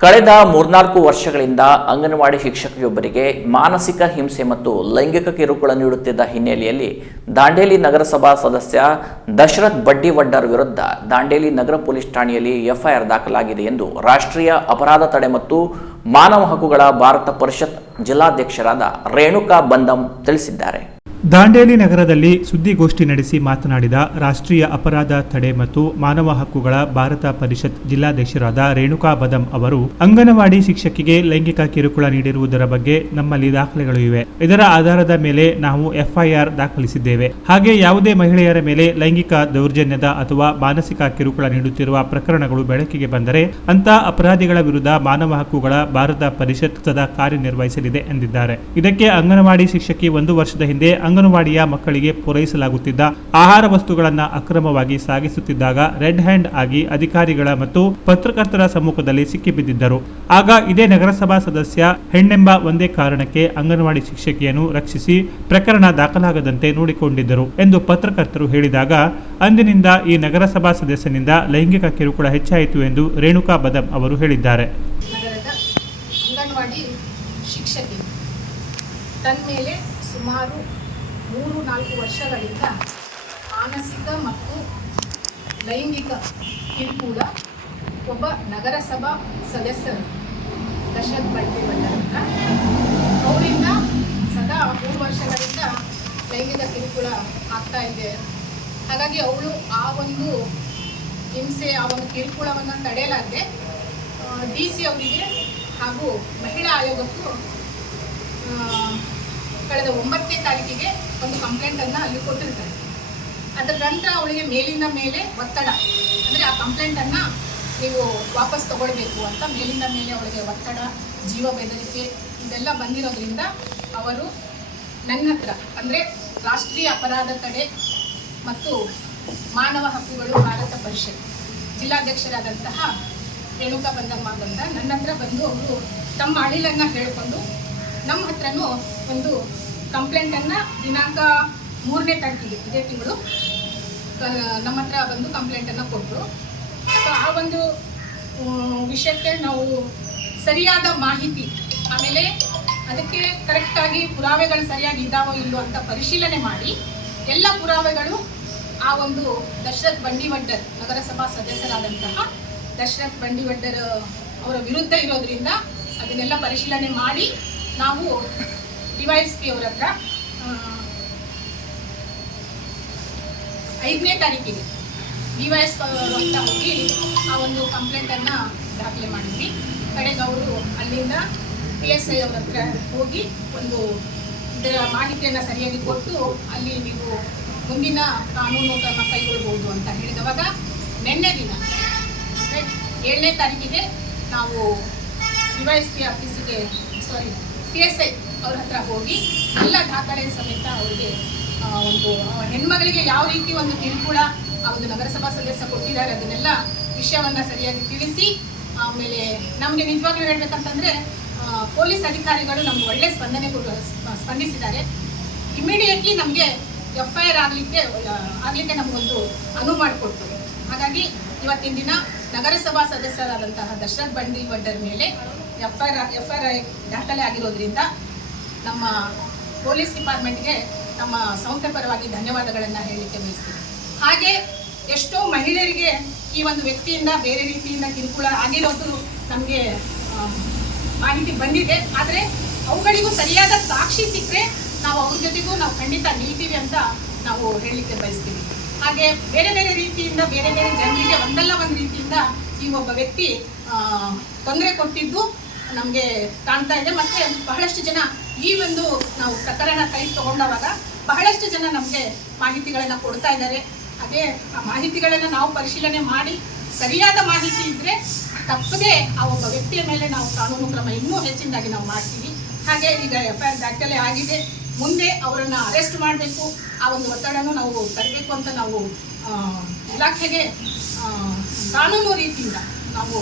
ಕಳೆದ ಮೂರ್ನಾಲ್ಕು ವರ್ಷಗಳಿಂದ ಅಂಗನವಾಡಿ ಶಿಕ್ಷಕಿಯೊಬ್ಬರಿಗೆ ಮಾನಸಿಕ ಹಿಂಸೆ ಮತ್ತು ಲೈಂಗಿಕ ಕಿರುಕುಳ ನೀಡುತ್ತಿದ್ದ ಹಿನ್ನೆಲೆಯಲ್ಲಿ ದಾಂಡೇಲಿ ನಗರಸಭಾ ಸದಸ್ಯ ದಶರಥ್ ಬಡ್ಡಿವಡ್ಡರ್ ವಿರುದ್ಧ ದಾಂಡೇಲಿ ನಗರ ಪೊಲೀಸ್ ಠಾಣೆಯಲ್ಲಿ ಎಫ್ಐಆರ್ ದಾಖಲಾಗಿದೆ ಎಂದು ರಾಷ್ಟ್ರೀಯ ಅಪರಾಧ ತಡೆ ಮತ್ತು ಮಾನವ ಹಕ್ಕುಗಳ ಭಾರತ ಪರಿಷತ್ ಜಿಲ್ಲಾಧ್ಯಕ್ಷರಾದ ರೇಣುಕಾ ಬಂದಂ ತಿಳಿಸಿದ್ದಾರೆ. ದಾಂಡೇಲಿ ನಗರದಲ್ಲಿ ಸುದ್ದಿಗೋಷ್ಠಿ ನಡೆಸಿ ಮಾತನಾಡಿದ ರಾಷ್ಟ್ರೀಯ ಅಪರಾಧ ತಡೆ ಮತ್ತು ಮಾನವ ಹಕ್ಕುಗಳ ಭಾರತ ಪರಿಷತ್ ಜಿಲ್ಲಾಧ್ಯಕ್ಷರಾದ ರೇಣುಕಾ ಬದಂ ಅವರು ಅಂಗನವಾಡಿ ಶಿಕ್ಷಕಿಗೆ ಲೈಂಗಿಕ ಕಿರುಕುಳ ನೀಡಿರುವುದರ ಬಗ್ಗೆ ನಮ್ಮಲ್ಲಿ ದಾಖಲೆಗಳು ಇವೆ. ಇದರ ಆಧಾರದ ಮೇಲೆ ನಾವು ಎಫ್ಐಆರ್ ದಾಖಲಿಸಿದ್ದೇವೆ. ಹಾಗೆ ಯಾವುದೇ ಮಹಿಳೆಯರ ಮೇಲೆ ಲೈಂಗಿಕ ದೌರ್ಜನ್ಯದ ಅಥವಾ ಮಾನಸಿಕ ಕಿರುಕುಳ ನೀಡುತ್ತಿರುವ ಪ್ರಕರಣಗಳು ಬೆಳಕಿಗೆ ಬಂದರೆ ಅಂತ ಅಪರಾಧಿಗಳ ವಿರುದ್ಧ ಮಾನವ ಹಕ್ಕುಗಳ ಭಾರತ ಪರಿಷತ್ ಸದಾ ಕಾರ್ಯನಿರ್ವಹಿಸಲಿದೆ ಎಂದಿದ್ದಾರೆ. ಇದಕ್ಕೆ ಅಂಗನವಾಡಿ ಶಿಕ್ಷಕಿ ಒಂದು ವರ್ಷದ ಹಿಂದೆ ಅಂಗನವಾಡಿಯ ಮಕ್ಕಳಿಗೆ ಪೂರೈಸಲಾಗುತ್ತಿದ್ದ ಆಹಾರ ವಸ್ತುಗಳನ್ನು ಅಕ್ರಮವಾಗಿ ಸಾಗಿಸುತ್ತಿದ್ದಾಗ ರೆಡ್ ಹ್ಯಾಂಡ್ ಆಗಿ ಅಧಿಕಾರಿಗಳ ಮತ್ತು ಪತ್ರಕರ್ತರ ಸಮ್ಮುಖದಲ್ಲಿ ಸಿಕ್ಕಿಬಿದ್ದಿದ್ದರು ಆಗ ಇದೇ ನಗರಸಭಾ ಸದಸ್ಯ ಹೆಣ್ಣೆಂಬ ಒಂದೇ ಕಾರಣಕ್ಕೆ ಅಂಗನವಾಡಿ ಶಿಕ್ಷಕಿಯನ್ನು ರಕ್ಷಿಸಿ ಪ್ರಕರಣ ದಾಖಲಾಗದಂತೆ ನೋಡಿಕೊಂಡಿದ್ದರು ಎಂದು ಪತ್ರಕರ್ತರು ಹೇಳಿದಾಗ, ಅಂದಿನಿಂದ ಈ ನಗರಸಭಾ ಸದಸ್ಯನಿಂದ ಲೈಂಗಿಕ ಕಿರುಕುಳ ಹೆಚ್ಚಾಯಿತು ಎಂದು ರೇಣುಕಾ ಬದಂ ಅವರು ಹೇಳಿದ್ದಾರೆ. ಶಿಕ್ಷಕಿ ಮೇಲೆ ಸುಮಾರು ಮೂರು ನಾಲ್ಕು ವರ್ಷಗಳಿಂದ ಮಾನಸಿಕ ಮತ್ತು ಲೈಂಗಿಕ ಕಿರುಕುಳ ಒಬ್ಬ ನಗರಸಭಾ ಸದಸ್ಯರು ದಶರಥ್ ಅಂತ ಅವರಿಂದ ಸದಾ ಮೂರು ವರ್ಷಗಳಿಂದ ಲೈಂಗಿಕ ಕಿರುಕುಳ ಆಗ್ತಾ ಇದೆ. ಹಾಗಾಗಿ ಅವಳು ಆ ಒಂದು ಹಿಂಸೆ, ಆ ಒಂದು ಕಿರುಕುಳವನ್ನು ತಡೆಯಲಾರದೆ ಡಿ ಸಿ ಅವರಿಗೆ ಹಾಗೂ ಮಹಿಳಾ ಆಯೋಗಕ್ಕೂ ಕಳೆದ ಒಂಬತ್ತನೇ ತಾರೀಕಿಗೆ ಒಂದು ಕಂಪ್ಲೇಂಟನ್ನು ಅಲ್ಲಿ ಕೊಟ್ಟಿರ್ತಾರೆ. ಅದರ ನಂತರ ಅವಳಿಗೆ ಮೇಲಿಂದ ಮೇಲೆ ಒತ್ತಡ. ಅಂದರೆ ಆ ಕಂಪ್ಲೇಂಟನ್ನು ನೀವು ವಾಪಸ್ ತಗೊಳ್ಬೇಕು ಅಂತ ಮೇಲಿಂದ ಮೇಲೆ ಅವಳಿಗೆ ಒತ್ತಡ, ಜೀವ ಬೆದರಿಕೆ ಇದೆಲ್ಲ ಬಂದಿರೋದ್ರಿಂದ ಅವರು ನನ್ನ ಹತ್ರ, ಅಂದರೆ ರಾಷ್ಟ್ರೀಯ ಅಪರಾಧ ತಡೆ ಮತ್ತು ಮಾನವ ಹಕ್ಕುಗಳು ಭಾರತ ಪರಿಷತ್ ಜಿಲ್ಲಾಧ್ಯಕ್ಷರಾದಂತಹ ರೇಣುಕಾ ಬಂದಮ್ಮ ಅಂತ ನನ್ನ ಹತ್ರ ಬಂದು ಅವರು ತಮ್ಮ ಅಳಿಲನ್ನು ಹೇಳಿಕೊಂಡು ನಮ್ಮ ಹತ್ರನೂ ಒಂದು ಕಂಪ್ಲೇಂಟನ್ನು ದಿನಾಂಕ ಮೂರನೇ ತಾರೀಕಿಗೆ, ಇದೇ ತಿಂಗಳು ನಮ್ಮ ಹತ್ರ ಬಂದು ಕಂಪ್ಲೇಂಟನ್ನು ಕೊಟ್ಟರು ಸೊ ಆ ಒಂದು ವಿಷಯಕ್ಕೆ ನಾವು ಸರಿಯಾದ ಮಾಹಿತಿ, ಆಮೇಲೆ ಅದಕ್ಕೆ ಕರೆಕ್ಟಾಗಿ ಪುರಾವೆಗಳು ಸರಿಯಾಗಿ ಇದ್ದಾವೋ ಇಲ್ಲೋ ಅಂತ ಪರಿಶೀಲನೆ ಮಾಡಿ, ಎಲ್ಲ ಪುರಾವೆಗಳು ಆ ಒಂದು ದಶರಥ್ ಬಂಡಿವಡ್ಡರ್ ನಗರಸಭಾ ಸದಸ್ಯರಾದಂತಹ ದಶರಥ್ ಬಂಡಿವಡ್ಡರ್ ಅವರ ವಿರುದ್ಧ ಇರೋದ್ರಿಂದ ಅದನ್ನೆಲ್ಲ ಪರಿಶೀಲನೆ ಮಾಡಿ ನಾವು ಡಿವೈಸ್ ಪಿ ಅವ್ರ ಹತ್ರ ಐದನೇ ತಾರೀಕಿಗೆ ಡಿ ವೈ ಎಸ್ ಅಂತ ಹೋಗಿ ಆ ಒಂದು ಕಂಪ್ಲೇಂಟನ್ನು ದಾಖಲೆ ಮಾಡಿದ್ವಿ. ಕಡೆಗೆ ಅವರು ಅಲ್ಲಿಂದ ಪಿ ಎಸ್ ಐ ಅವ್ರ ಹತ್ರ ಹೋಗಿ ಒಂದು ಇದರ ಮಾಹಿತಿಯನ್ನು ಸರಿಯಾಗಿ ಕೊಟ್ಟು ಅಲ್ಲಿ ನೀವು ಮುಂದಿನ ಕಾನೂನು ಕ್ರಮ ಕೈಗೊಳ್ಬೋದು ಅಂತ ಹೇಳಿದವಾಗ ನಿನ್ನೆ ದಿನ ಏಳನೇ ತಾರೀಕಿಗೆ ನಾವು ಡಿ ವೈ ಪಿ ಆಫೀಸಿಗೆ ಸಾರಿ ಪಿ ಎಸ್ ಐ ಅವ್ರ ಹತ್ರ ಹೋಗಿ ಎಲ್ಲ ದಾಖಲೆ ಸಮೇತ ಅವರಿಗೆ ಒಂದು ಹೆಣ್ಮಗಳಿಗೆ ಯಾವ ರೀತಿ ಒಂದು ಕಿರುಕುಳ ಆ ಒಂದು ನಗರಸಭಾ ಸದಸ್ಯ ಕೊಟ್ಟಿದ್ದಾರೆ ಅದನ್ನೆಲ್ಲ ವಿಷಯವನ್ನ ಸರಿಯಾಗಿ ತಿಳಿಸಿ, ಆಮೇಲೆ ನಮಗೆ ನಿಜವಾಗ್ಲೂ ಹೇಳ್ಬೇಕಂತಂದ್ರೆ ಪೊಲೀಸ್ ಅಧಿಕಾರಿಗಳು ನಮ್ಗೆ ಒಳ್ಳೆ ಸ್ಪಂದನೆ ಸ್ಪಂದಿಸಿದ್ದಾರೆ. ಇಮಿಡಿಯೇಟ್ಲಿ ನಮಗೆ ಎಫ್ ಐ ಆರ್ ಆಗಲಿಕ್ಕೆ ಆಗಲಿಕ್ಕೆ ನಮಗೊಂದು ಅನುವು ಮಾಡಿಕೊಡ್ತು ಹಾಗಾಗಿ ಇವತ್ತಿನ ದಿನ ನಗರಸಭಾ ಸದಸ್ಯರಾದಂತಹ ದಶರಥ್ ಬಂಡಿ ವಡ್ಡರ್ ಮೇಲೆ ಎಫ್ ಐ ಎಫ್ ಐ ದಾಖಲೆ ಆಗಿರೋದ್ರಿಂದ ನಮ್ಮ ಪೊಲೀಸ್ ಡಿಪಾರ್ಟ್ಮೆಂಟ್ಗೆ ನಮ್ಮ ಸಂಸ್ಥೆ ಪರವಾಗಿ ಧನ್ಯವಾದಗಳನ್ನು ಹೇಳಲಿಕ್ಕೆ ಬಯಸ್ತೀವಿ ಹಾಗೆ ಎಷ್ಟೋ ಮಹಿಳೆಯರಿಗೆ ಈ ಒಂದು ವ್ಯಕ್ತಿಯಿಂದ ಬೇರೆ ರೀತಿಯಿಂದ ಕಿರುಕುಳ ಆಗಿರೋದು ನಮಗೆ ಮಾಹಿತಿ ಬಂದಿದೆ. ಆದರೆ ಅವುಗಳಿಗೂ ಸರಿಯಾದ ಸಾಕ್ಷಿ ಸಿಕ್ಕರೆ ನಾವು ಅವ್ರ ಜೊತೆಗೂ ನಾವು ಖಂಡಿತ ನಿಲ್ತೀವಿ ಅಂತ ನಾವು ಹೇಳಲಿಕ್ಕೆ ಬಯಸ್ತೀವಿ ಹಾಗೆ ಬೇರೆ ಬೇರೆ ರೀತಿಯಿಂದ, ಬೇರೆ ಬೇರೆ ಜನರಿಗೆ ಒಂದಲ್ಲ ಒಂದು ರೀತಿಯಿಂದ ಈ ಒಬ್ಬ ವ್ಯಕ್ತಿ ತೊಂದರೆ ಕೊಟ್ಟಿದ್ದು ನಮಗೆ ಕಾಣ್ತಾ ಇದೆ. ಮತ್ತೆ ಬಹಳಷ್ಟು ಜನ ಈ ಒಂದು ನಾವು ಪ್ರಕರಣ ಕೈ ತಗೊಂಡವಾಗ ಬಹಳಷ್ಟು ಜನ ನಮಗೆ ಮಾಹಿತಿಗಳನ್ನು ಕೊಡ್ತಾ ಇದ್ದಾರೆ. ಅದೇ ಆ ಮಾಹಿತಿಗಳನ್ನು ನಾವು ಪರಿಶೀಲನೆ ಮಾಡಿ ಸರಿಯಾದ ಮಾಹಿತಿ ಇದ್ದರೆ ತಪ್ಪದೇ ಆ ಒಬ್ಬ ವ್ಯಕ್ತಿಯ ಮೇಲೆ ನಾವು ಕಾನೂನು ಕ್ರಮ ಇನ್ನೂ ಹೆಚ್ಚಿನದಾಗಿ ನಾವು ಮಾಡ್ತೀವಿ. ಹಾಗೆ ಈಗ ಎಫ್ ಐ ಆರ್ ದಾಖಲೆ ಆಗಿದೆ. ಮುಂದೆ ಅವರನ್ನು ಅರೆಸ್ಟ್ ಮಾಡಬೇಕು. ಆ ಒಂದು ಒತ್ತಡನೂ ನಾವು ತರಬೇಕು ಅಂತ ನಾವು ಇಲಾಖೆಗೆ ಕಾನೂನು ರೀತಿಯಿಂದ ನಾವು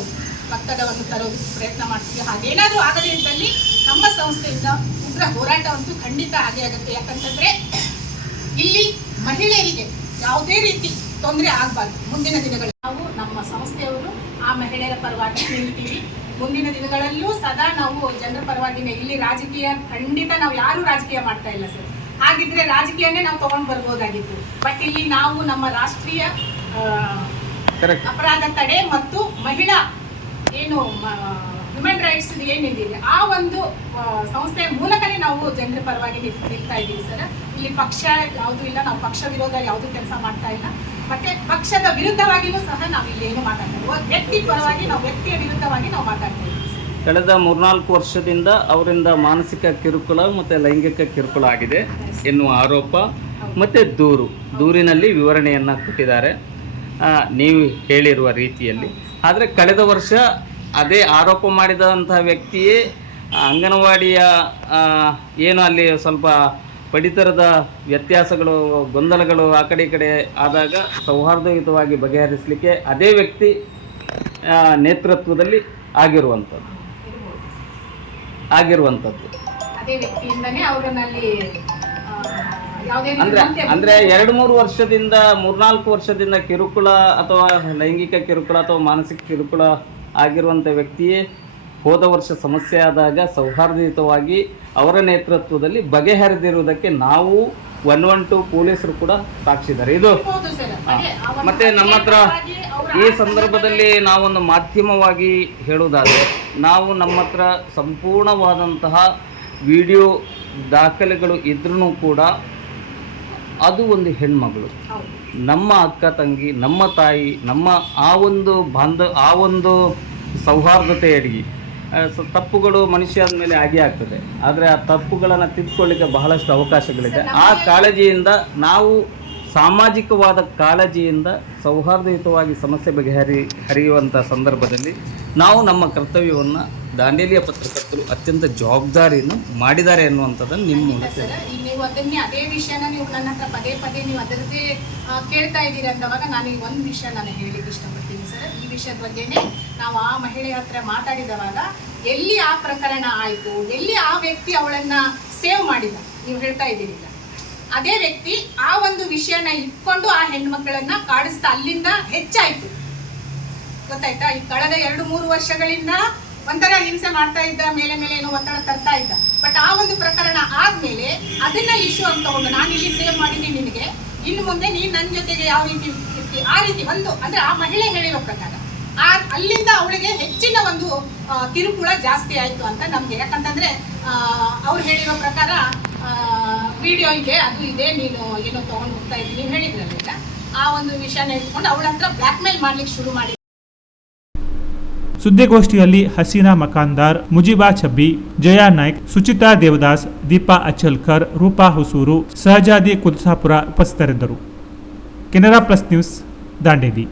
ಒತ್ತಡವನ್ನು ತರೋದಕ್ಕೆ ಪ್ರಯತ್ನ ಮಾಡ್ತೀವಿ. ಹಾಗೇನಾದರೂ ಆಗದೇ ಇದ್ದಲ್ಲಿ ನಮ್ಮ ಸಂಸ್ಥೆಯಿಂದ ಉಗ್ರ ಹೋರಾಟವಂತೂ ಖಂಡಿತ ಆಗೇ ಆಗುತ್ತೆ. ಯಾಕಂತಂದ್ರೆ ಇಲ್ಲಿ ಮಹಿಳೆಯರಿಗೆ ಯಾವುದೇ ರೀತಿ ತೊಂದರೆ ಆಗಬಾರ್ದು ಮುಂದಿನ ದಿನಗಳಲ್ಲಿ. ನಾವು ನಮ್ಮ ಸಂಸ್ಥೆಯವರು ಆ ಮಹಿಳೆಯರ ಪರವಾಗಿ ನಿಲ್ತೀವಿ ಮುಂದಿನ ದಿನಗಳಲ್ಲೂ ಸದಾ ನಾವು ಜನರ ಪರವಾಗಿನೇ ಇಲ್ಲಿ ರಾಜಕೀಯ ಖಂಡಿತ ನಾವು ಯಾರು ರಾಜಕೀಯ ಮಾಡ್ತಾ ಇಲ್ಲ ಸರ್. ಹಾಗಿದ್ರೆ ರಾಜಕೀಯನೇ ನಾವು ತಗೊಂಡ್ ಬರ್ಬೋದಾಗಿತ್ತು. ಬಟ್ ಇಲ್ಲಿ ನಾವು ನಮ್ಮ ರಾಷ್ಟ್ರೀಯ ಅಪರಾಧ ತಡೆ ಮತ್ತು ಮಹಿಳಾ ಏನು ಹ್ಯೂಮನ್ ರೈಟ್ಸ್ ಏನಿದೆ ಆ ಒಂದು ಸಂಸ್ಥೆಯ ಮೂಲಕನೇ ನಾವು ಜನರ ಪರವಾಗಿ ನಿಲ್- ನಿಲ್ತಾ ಇದ್ದೀವಿ ಸರ್. ಇಲ್ಲಿ ಪಕ್ಷ ಯಾವುದು ಇಲ್ಲ ನಾವು ಪಕ್ಷ ವಿರೋಧ ಯಾವುದು ಕೆಲಸ ಮಾಡ್ತಾ ಇಲ್ಲ. ಮತ್ತೆ ಪಕ್ಷದ ವಿರುದ್ಧವಾಗಿಯೂ ಸಹ ನಾವು ಇಲ್ಲಿ ಏನು ಮಾತಾಡ್ತೀವಿ. ವ್ಯಕ್ತಿ ಪರವಾಗಿ ನಾವು ವ್ಯಕ್ತಿಯ ವಿರುದ್ಧವಾಗಿ ನಾವು ಮಾತಾಡ್ತೀವಿ. ಕಳೆದ ಮೂರ್ನಾಲ್ಕು ವರ್ಷದಿಂದ ಅವರಿಂದ ಮಾನಸಿಕ ಕಿರುಕುಳ ಮತ್ತು ಲೈಂಗಿಕ ಕಿರುಕುಳ ಆಗಿದೆ ಎನ್ನುವ ಆರೋಪ ಮತ್ತು ದೂರು. ದೂರಿನಲ್ಲಿ ವಿವರಣೆಯನ್ನು ಕೊಟ್ಟಿದ್ದಾರೆ. ನೀವು ಹೇಳಿರುವ ರೀತಿಯಲ್ಲಿ ಆದರೆ ಕಳೆದ ವರ್ಷ ಅದೇ ಆರೋಪ ಮಾಡಿದಂತಹ ವ್ಯಕ್ತಿಯೇ ಅಂಗನವಾಡಿಯ ಏನು ಅಲ್ಲಿ ಸ್ವಲ್ಪ ಪಡಿತರದ ವ್ಯತ್ಯಾಸಗಳು, ಗೊಂದಲಗಳು ಆ ಕಡೆ ಕಡೆ ಆದಾಗ ಸೌಹಾರ್ದಯುತವಾಗಿ ಬಗೆಹರಿಸಲಿಕ್ಕೆ ಅದೇ ವ್ಯಕ್ತಿ ನೇತೃತ್ವದಲ್ಲಿ ಆಗಿರುವಂಥದ್ದು. ಆಗಿರುವಂಥದ್ದು. ಅಂದ್ರೆ ಅಂದ್ರೆ ಎರಡು ಮೂರು ವರ್ಷದಿಂದ ಮೂರ್ನಾಲ್ಕು ವರ್ಷದಿಂದ ಕಿರುಕುಳ ಅಥವಾ ಲೈಂಗಿಕ ಕಿರುಕುಳ ಅಥವಾ ಮಾನಸಿಕ ಕಿರುಕುಳ ಆಗಿರುವಂಥ ವ್ಯಕ್ತಿಯೇ ಹೋದ ವರ್ಷ ಸಮಸ್ಯೆ ಆದಾಗ ಸೌಹಾರ್ದಯುತವಾಗಿ ಅವರ ನೇತೃತ್ವದಲ್ಲಿ ಬಗೆಹರಿದಿರುವುದಕ್ಕೆ ನಾವು ಒನ್ ಒನ್ ಟು ಪೊಲೀಸರು ಕೂಡ ಸಾಕ್ಷಿದ್ದಾರೆ ಇದು ಮತ್ತೆ ನಮ್ಮ ಹತ್ರ ಈ ಸಂದರ್ಭದಲ್ಲಿ ನಾವೊಂದು ಮಾಧ್ಯಮವಾಗಿ ಹೇಳುವುದಾದರೆ ನಾವು ನಮ್ಮ ಹತ್ರ ಸಂಪೂರ್ಣವಾದಂತಹ ವಿಡಿಯೋ ದಾಖಲೆಗಳು ಇದ್ರೂ ಕೂಡ ಅದು ಒಂದು ಹೆಣ್ಮಗಳು. ನಮ್ಮ ಅಕ್ಕ ತಂಗಿ ನಮ್ಮ ತಾಯಿ ನಮ್ಮ ಆ ಒಂದು ಬಾಂಧ ಆ ಒಂದು ಸೌಹಾರ್ದತೆಯಡಿ ಅಡಿಗೆ ತಪ್ಪುಗಳು ಮನುಷ್ಯ ಮೇಲೆ ಆಗೇ ಆಗ್ತದೆ. ಆದರೆ ಆ ತಪ್ಪುಗಳನ್ನು ತಿದ್ಕೊಳ್ಳಿಕ್ಕೆ ಬಹಳಷ್ಟು ಅವಕಾಶಗಳಿದೆ. ಆ ಕಾಳಜಿಯಿಂದ ನಾವು ಸಾಮಾಜಿಕವಾದ ಕಾಳಜಿಯಿಂದ ಸೌಹಾರ್ದಯುತವಾಗಿ ಸಮಸ್ಯೆ ಬಗೆಹರಿ ಹರಿಯುವಂಥ ಸಂದರ್ಭದಲ್ಲಿ ನಾವು ನಮ್ಮ ಕರ್ತವ್ಯವನ್ನು ದಾಂಡೇಲಿಯ ಪತ್ರಕರ್ತರು ಅತ್ಯಂತ ಜವಾಬ್ದಾರಿಯನ್ನು ಮಾಡಿದ್ದಾರೆ ಅನ್ನುವಂಥದ್ದನ್ನು ನಿಮ್ಮ ಮೂಲಕ ನೀವು ಅದನ್ನೇ ಅದೇ ವಿಷಯನ ನೀವು ನನ್ನ ಹತ್ರ ಪದೇ ಪದೇ ನೀವು ಅದರದ್ದೇ ಕೇಳ್ತಾ ಇದ್ದೀರಿ ಅಂದವಾಗ ನಾನು ಈ ಒಂದು ವಿಷಯ ನಾನು ಹೇಳಿಕ್ಕೆ ಇಷ್ಟಪಡ್ತೀನಿ ಸರ್. ಈ ವಿಷಯದ ಬಗ್ಗೆನೇ ನಾವು ಆ ಮಹಿಳೆ ಹತ್ರ ಮಾತಾಡಿದವಾಗ ಎಲ್ಲಿ ಆ ಪ್ರಕರಣ ಆಯಿತು, ಎಲ್ಲಿ ಆ ವ್ಯಕ್ತಿ ಅವಳನ್ನ ಸೇವ್ ಮಾಡಿದ, ನೀವು ಹೇಳ್ತಾ ಇದ್ದೀರಿ ಅದೇ ವ್ಯಕ್ತಿ ಆ ಒಂದು ವಿಷಯನ ಇಟ್ಕೊಂಡು ಆ ಹೆಣ್ಮಕ್ಳನ್ನ ಕಾಡಿಸ್ತಾ ಅಲ್ಲಿಂದ ಹೆಚ್ಚಾಯ್ತು. ಗೊತ್ತಾಯ್ತಾ? ಈ ಕಳೆದ ಎರಡು ಮೂರು ವರ್ಷಗಳಿಂದ ಒಂಥರ ಹಿಂಸೆ ಮಾಡ್ತಾ ಇದ್ದ, ಮೇಲೆ ಮೇಲೆ ಏನೋ ಒತ್ತಡ ತರ್ತಾ ಇದ್ದ. ಬಟ್ ಆ ಒಂದು ಪ್ರಕರಣ ಆದ್ಮೇಲೆ ಅದನ್ನ ಇಶ್ಯೂ ಅಂತ ತಗೊಂಡು ನಾನು ಇಲ್ಲಿ ಸೇವ್ ಮಾಡಿದ್ದೀನಿ ನಿನಗೆ. ಇನ್ನು ಮುಂದೆ ನೀನ್ ನನ್ನ ಜೊತೆಗೆ ಯಾವ ರೀತಿ ಇರ್ತಿ, ಆ ರೀತಿ ಒಂದು ಅಂದ್ರೆ ಆ ಮಹಿಳೆ ಹೇಳಿರೋ ಪ್ರಕಾರ, ಆ ಅಲ್ಲಿಂದ ಅವಳಿಗೆ ಹೆಚ್ಚಿನ ಒಂದು ಕಿರುಕುಳ ಜಾಸ್ತಿ ಆಯ್ತು ಅಂತ ನಮ್ಗೆ. ಯಾಕಂತಂದ್ರೆ ಅವ್ರು ಹೇಳಿರೋ ಪ್ರಕಾರ ವಿಡಿಯೋ ಇದೆ ಅದು ಇದೆ, ನೀನು ಏನೋ ತಗೊಂಡು ಹೋಗ್ತಾ ಇದ್ದೀನಿ ಹೇಳಿದ್ರಲ್ಲ ಆ ಒಂದು ವಿಷಯನ ಇಟ್ಕೊಂಡು ಅವಳ ಹತ್ರ ಬ್ಲಾಕ್ ಮೇಲ್ ಮಾಡ್ಲಿಕ್ಕೆ ಶುರು ಮಾಡಿ ಸುದ್ದಿಗೋಷ್ಠಿಯಲ್ಲಿ ಹಸೀನಾ ಮಕಾಂದಾರ್, ಮುಜಿಬಾ ಛಬ್ಬಿ, ಜಯಾ ನಾಯ್ಕ್, ಸುಚಿತಾ ದೇವದಾಸ್, ದೀಪಾ ಅಚಲ್ಕರ್ ರೂಪಾ ಹುಸೂರು, ಸಹಜಾದಿ ಕುದಸಾಪುರ ಉಪಸ್ಥಿತರಿದ್ದರು. Canara plus news Dandeli